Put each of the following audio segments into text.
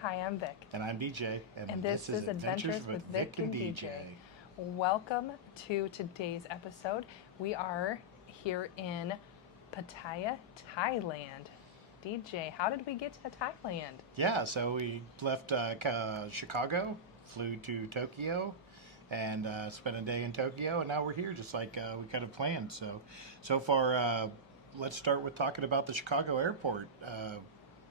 Hi, I'm Vic. And I'm DJ. And this is Adventures with Vic and DJ. Welcome to today's episode. We are here in Pattaya, Thailand. DJ, how did we get to Thailand? Yeah, so we left Chicago, flew to Tokyo, and spent a day in Tokyo, and now we're here just like we kind of planned. So far, let's start with talking about the Chicago airport.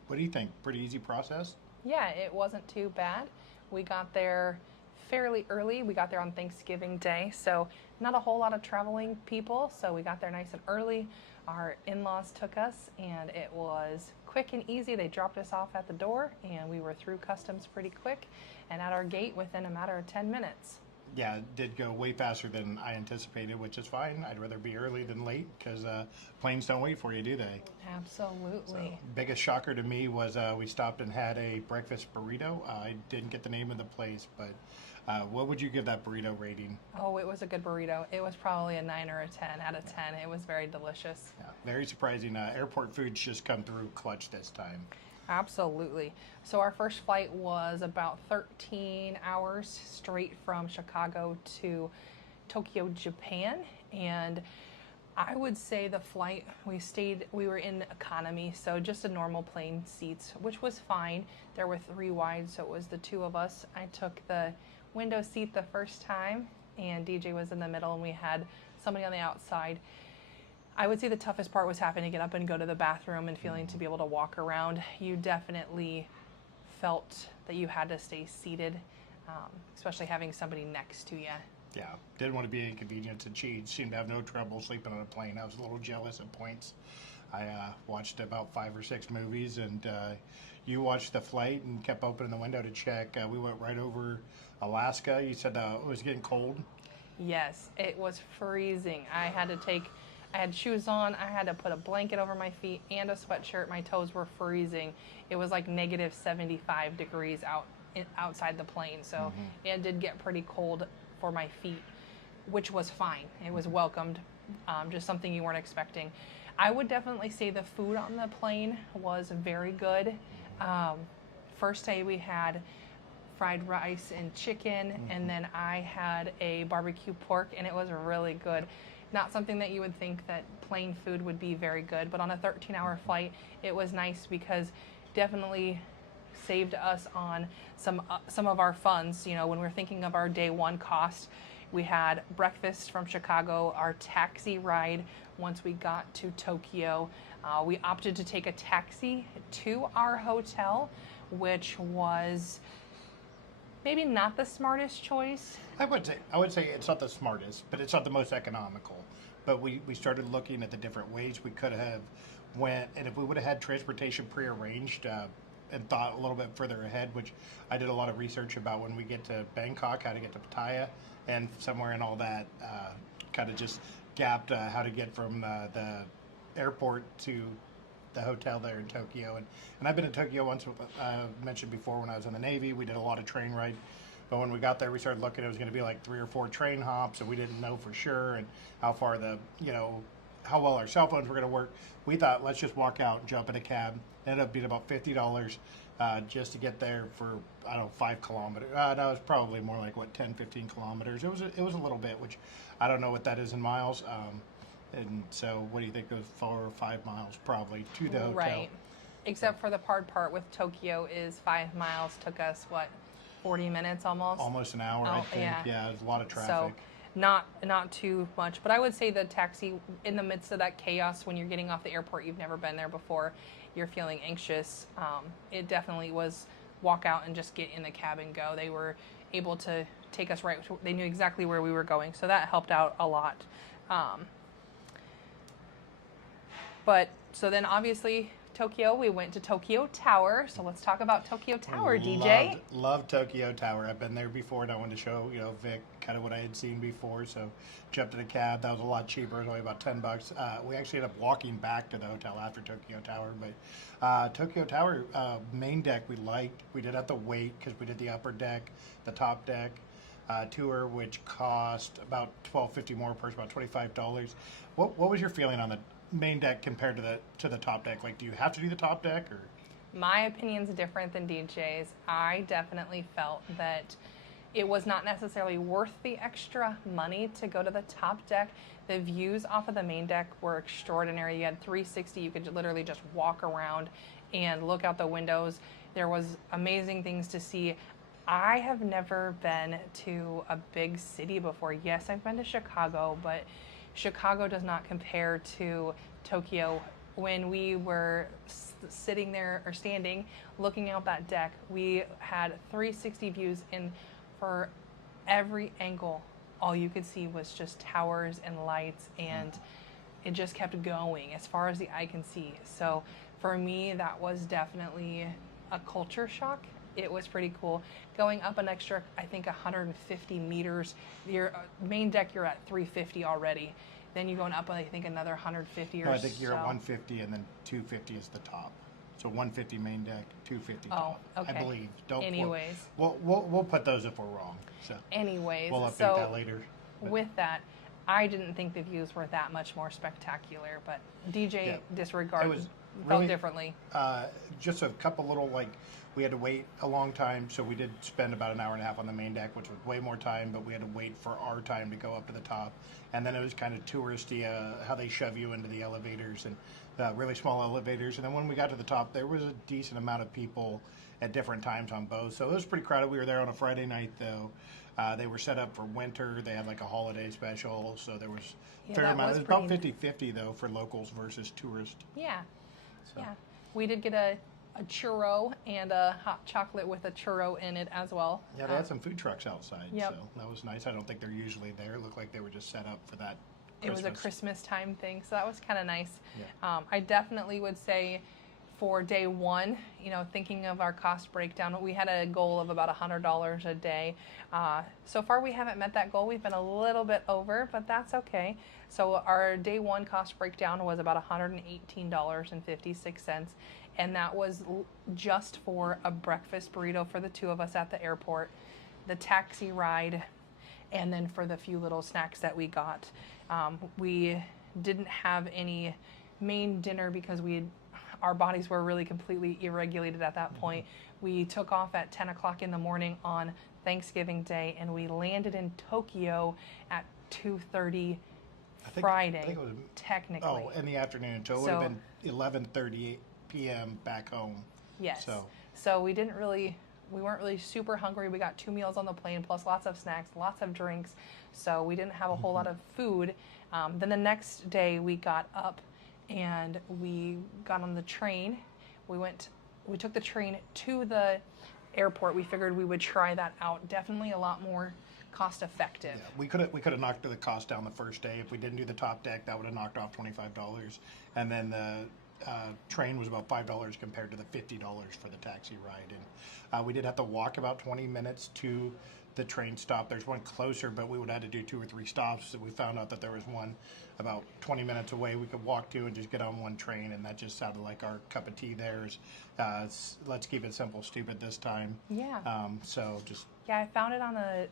What do you think? Pretty easy process? Yeah, it wasn't too bad. We got there fairly early. We got there on Thanksgiving Day, so not a whole lot of traveling people, so we got there nice and early. Our in-laws took us, and it was quick and easy. They dropped us off at the door, and we were through customs pretty quick and at our gate within a matter of 10 minutes. Yeah, it did go way faster than I anticipated, which is fine. I'd rather be early than late because planes don't wait for you, do they? Absolutely. So, biggest shocker to me was we stopped and had a breakfast burrito. I didn't get the name of the place, but what would you give that burrito rating? Oh, it was a good burrito. It was probably a 9 or a 10 out of 10. It was very delicious. Yeah, very surprising. Airport foods just come through clutch this time. Absolutely. So our first flight was about 13 hours straight from Chicago to Tokyo, Japan. And I would say the flight, we were in economy, so just a normal plane seats, which was fine. There were 3 wide, so it was the 2 of us. I took the window seat the first time, and DJ was in the middle, and we had somebody on the outside. I would say the toughest part was having to get up and go to the bathroom and feeling to be able to walk around. You definitely felt that you had to stay seated, especially having somebody next to you. Yeah, didn't want to be inconvenienced, and she seemed to have no trouble sleeping on a plane. I was a little jealous at points. I watched about 5 or 6 movies, and you watched the flight and kept opening the window to check. We went right over Alaska. You said it was getting cold? Yes, it was freezing. I had shoes on, I had to put a blanket over my feet and a sweatshirt. My toes were freezing. It was like negative 75 degrees outside the plane, so it did get pretty cold for my feet, which was fine. It was welcomed, just something you weren't expecting. I would definitely say the food on the plane was very good. First day we had fried rice and chicken, and then I had a barbecue pork, and it was really good. Not something that you would think that plain food would be very good, but on a 13-hour flight, it was nice because definitely saved us on some of our funds. You know, when we're thinking of our day one cost, we had breakfast from Chicago, our taxi ride once we got to Tokyo. We opted to take a taxi to our hotel, which was maybe not the smartest choice. I would say it's not the smartest, but it's not the most economical. But we started looking at the different ways we could have went, and if we would have had transportation prearranged and thought a little bit further ahead, which I did a lot of research about when we get to Bangkok, how to get to Pattaya, and somewhere in all that, kind of just gapped how to get from the airport to the hotel there in Tokyo. And I've been in Tokyo once, mentioned before, when I was in the Navy. We did a lot of train ride. But when we got there, we started looking. It was going to be like 3 or 4 train hops, and we didn't know for sure, and how far how well our cell phones were going to work. We thought, let's just walk out and jump in a cab. It ended up being about $50 just to get there for 5 kilometers. No, it was probably more like 10, 15 kilometers. It was a little bit, which I don't know what that is in miles. And so, what do you think? It was 4 or 5 miles probably to the hotel. Right. Except for the hard part with Tokyo is 5 miles took us 40 minutes almost? Almost an hour, I think. Yeah, there's a lot of traffic. So not too much. But I would say the taxi, in the midst of that chaos, when you're getting off the airport, you've never been there before, you're feeling anxious. It definitely was walk out and just get in the cab and go. They were able to take us right. They knew exactly where we were going. So that helped out a lot. So then obviously Tokyo, we went to Tokyo Tower. So let's talk about Tokyo Tower, DJ. Loved Tokyo Tower. I've been there before, and I wanted to show Vic kind of what I had seen before. So jumped in a cab. That was a lot cheaper. It was only about $10. We actually ended up walking back to the hotel after Tokyo Tower. But Tokyo Tower main deck we liked. We did have to wait because we did the upper deck, the top deck tour, which cost about $12.50 more per person, about $25. What was your feeling on the main deck compared to the top deck? Like, do you have to do the top deck, or? my opinion's different than DJ's. I definitely felt that it was not necessarily worth the extra money to go to the top deck. The views off of the main deck were extraordinary. You had 360. You could literally just walk around and look out the windows. There was amazing things to see. I have never been to a big city before. Yes, I've been to Chicago, but Chicago does not compare to Tokyo. When we were sitting there or standing looking out that deck, we had 360 views, and for every angle, all you could see was just towers and lights, and it just kept going as far as the eye can see. So for me, that was definitely a culture shock. It was pretty cool. Going up an extra, I think 150 meters, your main deck, you're at 350 already. Then you're going up, I think, another 150 or so. No, I think you're at 150, and then 250 is the top. So 150 main deck, 250 top. Oh, okay. I believe. Anyways. We'll put those if we're wrong. So anyways. we'll update that later. But with that, I didn't think the views were that much more spectacular, but DJ felt differently. Just a couple little, we had to wait a long time, so we did spend about an hour and a half on the main deck, which was way more time, but we had to wait for our time to go up to the top. And then it was kind of touristy, how they shove you into the elevators, and really small elevators. And then when we got to the top, there was a decent amount of people at different times on both. So it was pretty crowded. We were there on a Friday night, though. They were set up for winter. They had like a holiday special, so there was a fair amount. It was about 50-50, though, for locals versus tourists. Yeah. So. Yeah. We did get a churro and a hot chocolate with a churro in it as well. Yeah, they had some food trucks outside, yep. So that was nice. I don't think they're usually there. It looked like they were just set up for that Christmas. It was a Christmas time thing, so that was kind of nice. Yeah. I definitely would say for day one, thinking of our cost breakdown, we had a goal of about $100 a day. So far, we haven't met that goal. We've been a little bit over, but that's okay. So our day one cost breakdown was about $118.56, and that was just for a breakfast burrito for the two of us at the airport, the taxi ride, and then for the few little snacks that we got. We didn't have any main dinner because our bodies were really completely irregulated at that point. We took off at 10 o'clock in the morning on Thanksgiving Day, and we landed in Tokyo at 2:30 Friday, I think it was, technically. Oh, in the afternoon. So it would have been 11:30 p.m. back home. Yes. So we weren't really super hungry. We got 2 meals on the plane, plus lots of snacks, lots of drinks. So we didn't have a whole lot of food. Then the next day we got up and we got on the train. We took the train to the airport. We figured we would try that out. Definitely a lot more cost effective. Yeah, we could have knocked the cost down the first day. If we didn't do the top deck, that would have knocked off $25. And then the train was about $5 compared to the $50 for the taxi ride. And we did have to walk about 20 minutes to the train stop. There's one closer, but we would have had to do 2 or 3 stops. So we found out that there was one about 20 minutes away we could walk to and just get on one train, and that just sounded like our cup of tea there. Let's keep it simple, stupid this time. Yeah. Yeah, I found it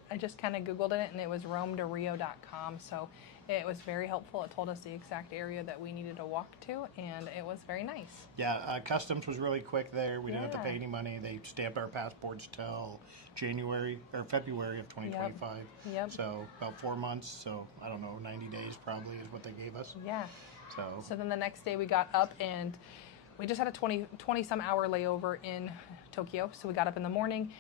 I just kind of Googled it, and it was roamtorio.com. So it was very helpful. It told us the exact area that we needed to walk to, and it was very nice. Yeah, customs was really quick there. We didn't have to pay any money. They stamped our passports till February of 2025. Yep. So about 4 months. So I don't know, 90 days probably is what they gave us. Yeah. So then the next day we got up, and we just had a 20 some hour layover in Tokyo. So we got up in the morning,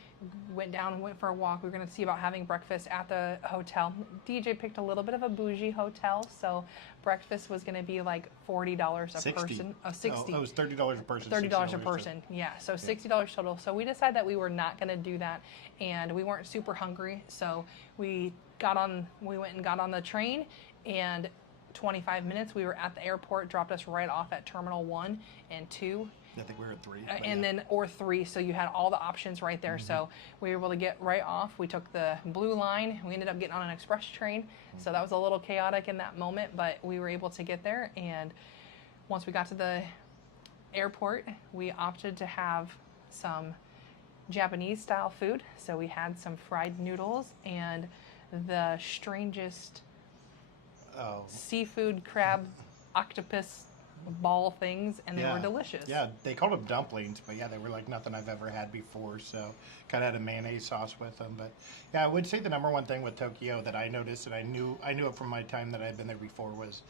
went for a walk. We were going to see about having breakfast at the hotel. DJ picked a little bit of a bougie hotel, so breakfast was going to be like $40 a person. Oh, 60. Oh, it was $30 a person. $30 a person, yeah. So $60 total. So we decided that we were not going to do that, and we weren't super hungry. So we went and got on the train, and 25 minutes we were at the airport, dropped us right off at Terminal 1 and 2. I think we were at 3. Or 3, so you had all the options right there. Mm-hmm. So we were able to get right off. We took the blue line. We ended up getting on an express train. Mm-hmm. So that was a little chaotic in that moment, but we were able to get there. And once we got to the airport, we opted to have some Japanese style food. So we had some fried noodles and the strangest seafood crab octopus ball things, and they were delicious. Yeah, they called them dumplings, but yeah, they were like nothing I've ever had before. So kind of had a mayonnaise sauce with them. But yeah, I would say the number one thing with Tokyo that I noticed, and I knew it from my time that I'd been there before, was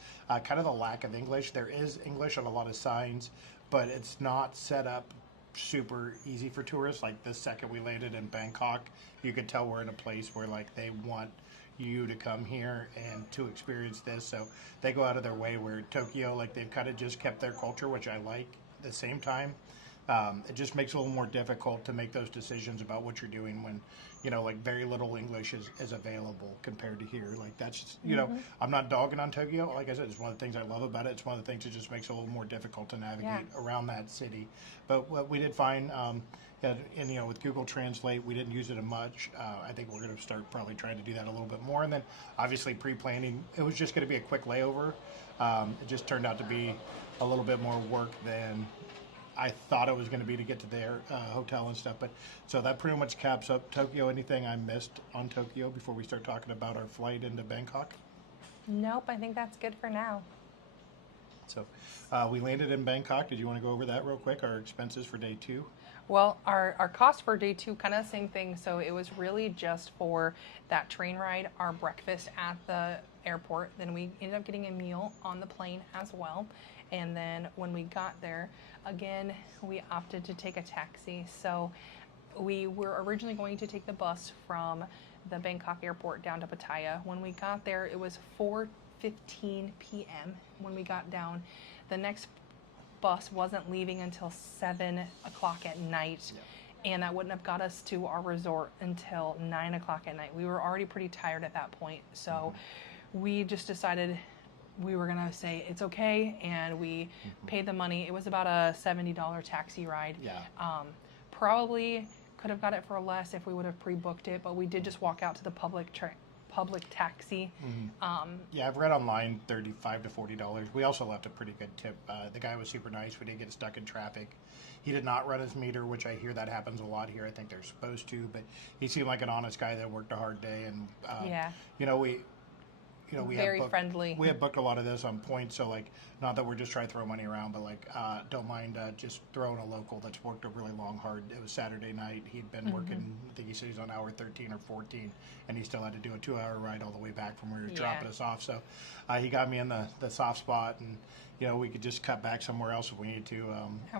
kind of the lack of English. There is English on a lot of signs, but it's not set up super easy for tourists. Like the second we landed in Bangkok, you could tell we're in a place where like they want you to come here and to experience this. So they go out of their way, where Tokyo, like they've kind of just kept their culture, which I like. At the same time, it just makes it a little more difficult to make those decisions about what you're doing when, you know, like very little English is available compared to here. Like that's just, you know, I'm not dogging on Tokyo. Like I said, it's one of the things I love about it. It's one of the things that just makes it a little more difficult to navigate around that city. But what we did find, and you know, with Google Translate, we didn't use it much. I think we're going to start probably trying to do that a little bit more. And then obviously pre-planning, it was just going to be a quick layover. It just turned out to be a little bit more work than I thought it was going to be to get to their hotel and stuff. But so that pretty much caps up Tokyo. Anything I missed on Tokyo before we start talking about our flight into Bangkok? Nope, I think that's good for now. So we landed in Bangkok. Did you want to go over that real quick? Our expenses for day 2? Well, our cost for day 2, kind of the same thing. So it was really just for that train ride, our breakfast at the airport. Then we ended up getting a meal on the plane as well. And then when we got there, again, we opted to take a taxi. So we were originally going to take the bus from the Bangkok airport down to Pattaya. When we got there, it was 4:15 p.m. when we got down. The next bus wasn't leaving until 7 o'clock at night. And that wouldn't have got us to our resort until 9 o'clock at night. We were already pretty tired at that point. So we just decided we were going to say it's okay, and we paid the money. It was about a $70 taxi ride. Probably could have got it for less if we would have pre-booked it, but we did just walk out to the public taxi. Yeah, I've read online $35 to $40. We also left a pretty good tip. The guy was super nice. We didn't get stuck in traffic. He did not run his meter, which I hear that happens a lot here. I think they're supposed to, but he seemed like an honest guy that worked a hard day. And you know, we very have friendly. We have booked a lot of this on points, so like, not that we're just trying to throw money around, but like, don't mind just throwing a local that's worked a really long, hard. It was Saturday night. He'd been working. I think he said he's on hour 13 or 14, and he still had to do a 2-hour ride all the way back from where he was dropping us off. So he got me in the soft spot, and you know, we could just cut back somewhere else if we need to.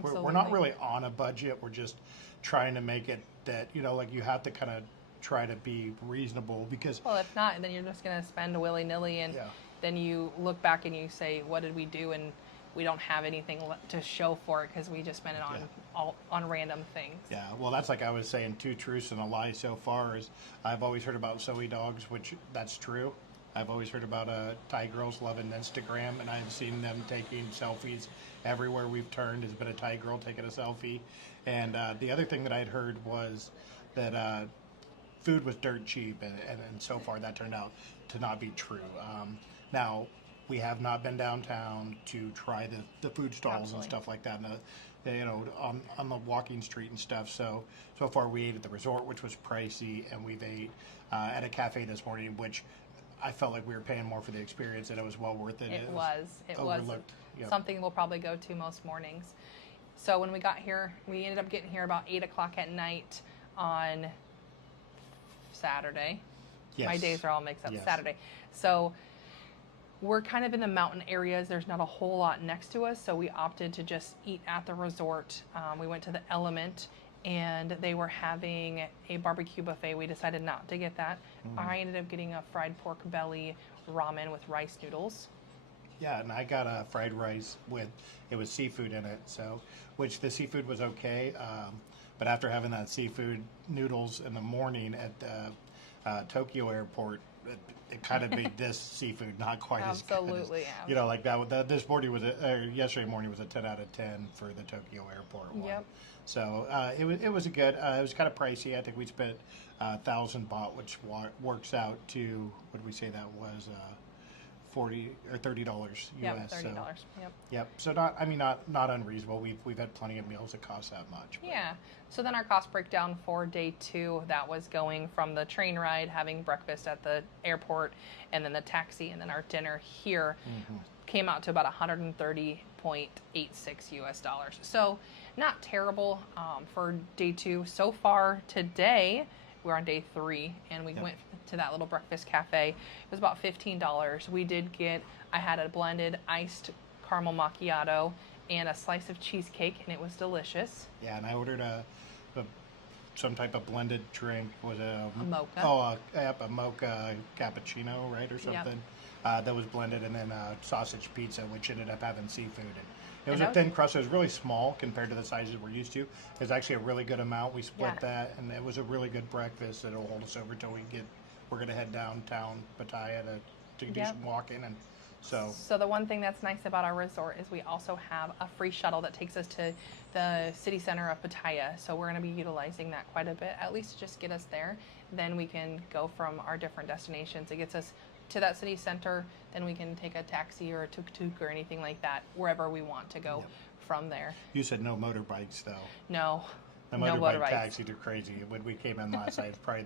We're not really on a budget. We're just trying to make it that, you know, like you have to kind of try to be reasonable, because if not, then you're just going to spend willy-nilly, and then you look back and you say, what did we do? And we don't have anything to show for it because we just spent it on random things. Yeah, well, that's like I was saying, 2 truths and a lie so far. Is I've always heard about soy dogs, which that's true. I've always heard about Thai girls loving Instagram, and I've seen them taking selfies everywhere we've turned. Has been a Thai girl taking a selfie. And the other thing that I'd heard was that food was dirt cheap, and so far that turned out to not be true. Now, we have not been downtown to try the food stalls and stuff like that, and you know, on the walking street and stuff. So far we ate at the resort, which was pricey, and we've ate at a cafe this morning, which I felt like we were paying more for the experience, and it was well worth it. It was something we'll probably go to most mornings. So when we got here, we ended up getting here about 8 o'clock at night on Saturday. My days are all mixed up. Saturday. So we're kind of in the mountain areas. There's not a whole lot next to us, so we opted to just eat at the resort. We went to the Element, and they were having a barbecue buffet. We decided not to get that. I ended up getting a fried pork belly ramen with rice noodles. Yeah, and I got a fried rice it was seafood in it, so which the seafood was okay. But after having that seafood noodles in the morning at the Tokyo airport, it kind of made this seafood not quite as good. Absolutely. You know, like that. This morning yesterday morning was a 10 out of 10 for the Tokyo airport one. Yep. So it was a good. It was kind of pricey. I think we spent 1,000 baht, which works out to, what did we say that was? $40 or $30 US. Yep, $30. So, yep. Yep. So not unreasonable. We've had plenty of meals that cost that much. But. Yeah. So then our cost breakdown for day 2, that was going from the train ride, having breakfast at the airport, and then the taxi, and then our dinner here, came out to about $130.50 $2.86 US. So not terrible for day 2. So far today, we're on day 3, and we went to that little breakfast cafe. It was about $15. I had a blended iced caramel macchiato and a slice of cheesecake, and it was delicious. Yeah, and I ordered some type of blended drink. Was a mocha. Oh, a mocha cappuccino, right, or something. Yep. That was blended, and then sausage pizza, which ended up having seafood. And it was a thin crust. It was really small compared to the sizes we're used to. It was actually a really good amount. We split that, and it was a really good breakfast. It'll hold us over till we're going to head downtown Pattaya to do some walking. And so the one thing that's nice about our resort is we also have a free shuttle that takes us to the city center of Pattaya. So we're going to be utilizing that quite a bit, at least to just get us there. Then we can go from our different destinations. It gets us to that city center, then we can take a taxi or a tuk-tuk or anything like that, wherever we want to go from there. You said no motorbikes, though. No. The motorbike taxis are crazy. When we came in last night, it's probably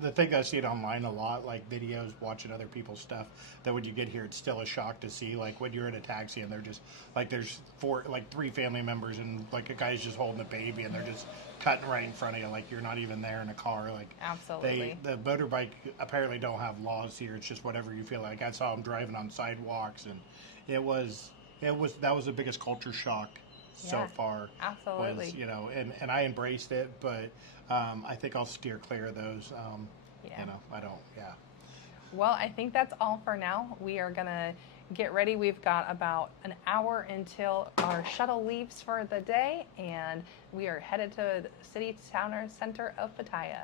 the thing I see it online a lot, like videos, watching other people's stuff, that when you get here, it's still a shock to see, like, when you're in a taxi and they're just, like, there's 3 family members and, like, a guy's just holding a baby and they're just cutting right in front of you, like you're not even there in a car. Like, absolutely. The motorbike apparently don't have laws here. It's just whatever you feel like. I saw them driving on sidewalks, and that was the biggest culture shock so far. Absolutely. Was, and I embraced it, but I think I'll steer clear of those. I don't. Yeah. Well, I think that's all for now. We are gonna get ready. We've got about an hour until our shuttle leaves for the day, and we are headed to the city center of Pattaya.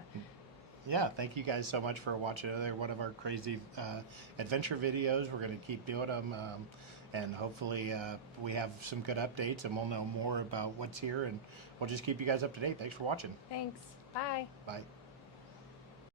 Yeah, thank you guys so much for watching another one of our crazy adventure videos. We're going to keep doing them, and hopefully we have some good updates, and we'll know more about what's here, and we'll just keep you guys up to date. Thanks for watching. Thanks. Bye. Bye.